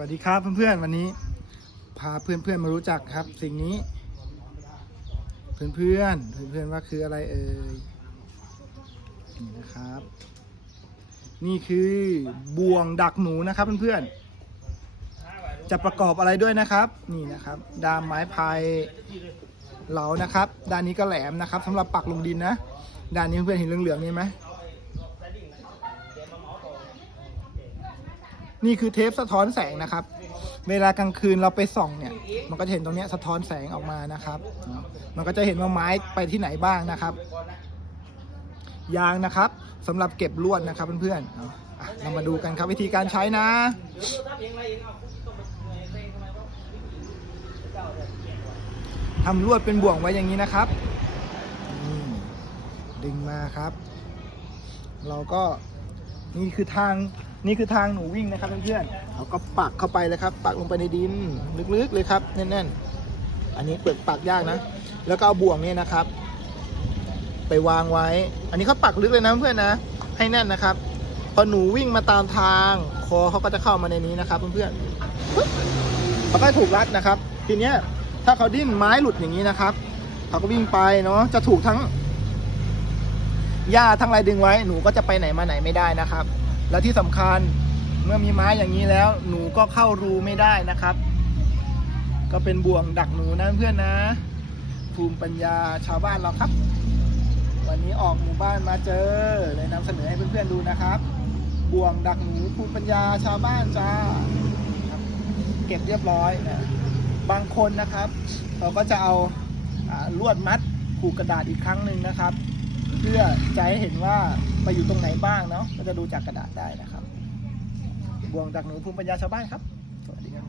วัสดีครับเพื่อนๆวันนี้ พาเพื่อนๆมารู้จักครับ สิ่งนี้ เพื่อนๆเพื่อนๆว่าคืออะไรเอ่ยนี่นะครับ นี่คือบ่วงดักหนูนะครับเพื่อนๆจะประกอบอะไรด้วยนะครับ นี่นะครับดามไม้พายเหลานะครับ ด้านนี้ก็แหลมนะครับสำหรับปักลงดินนะด้านนี้เพื่อนเห็นเหลืองๆนี่ไหม นี่คือเทปสะท้อนแสงนะครับ เวลากลางคืนเราไปส่องเนี่ย มันก็จะเห็นตรงเนี้ยสะท้อนแสงออกมานะครับ มันก็จะเห็นว่าไม้ไปที่ไหนบ้างนะครับ ยางนะครับสำหรับเก็บลวดนะครับเพื่อนๆเรามาดูกันครับวิธีการใช้นะทำลวดเป็นบ่วงไว้อย่างนี้นะครับดึงมาครับ เราก็ นี่คือทางนี่คือทางหนูวิ่งนะครับเพื่อนๆเราก็ปักเข้าไปเลยครับ ปักลงไปในดินลึกๆเลยครับแน่นๆ อันนี้เปิดปักยากนะ แล้วก็เอาบ่วงเนี่ยนะครับ ไปวางไว้ อันนี้เขาปักลึกเลยนะเพื่อนนะ ให้แน่นนะครับ พอหนูวิ่งมาตามทาง คอเขาก็จะเข้ามาในนี้นะครับเพื่อนๆเขาก็ถูกรัดนะครับ ทีเนี้ยถ้าเขาดิ้นไม้หลุดอย่างนี้นะครับเขาก็วิ่งไปเนาะจะถูกทั้ง หญ้าทั้งไรดึงไว้หนูก็จะไปไหนมาไหนไม่ได้นะครับ แล้วที่สำคัญเมื่อมีไม้อย่างนี้แล้ว หนูก็เข้ารูไม่ได้นะครับ ก็เป็นบ่วงดักหนูนะเพื่อนนะ ภูมิปัญญาชาวบ้านเราครับ วันนี้ออกหมู่บ้านมาเจอเลยนำเสนอให้เพื่อนๆดูนะครับ บ่วงดักหนูภูมิปัญญาชาวบ้านจ้าเก็บเรียบร้อยนะบางคนนะครับ เราก็จะเอาอ่าลวดมัดผูกกระดาษอีกครั้งหนึ่งนะครับ เพื่อจะให้เห็นว่าไปอยู่ตรงไหนบ้างเนาะก็จะดูจากกระดาษได้นะครับ บวงจากหนูภูมิปัญญาชาวบ้านครับ สวัสดีครับ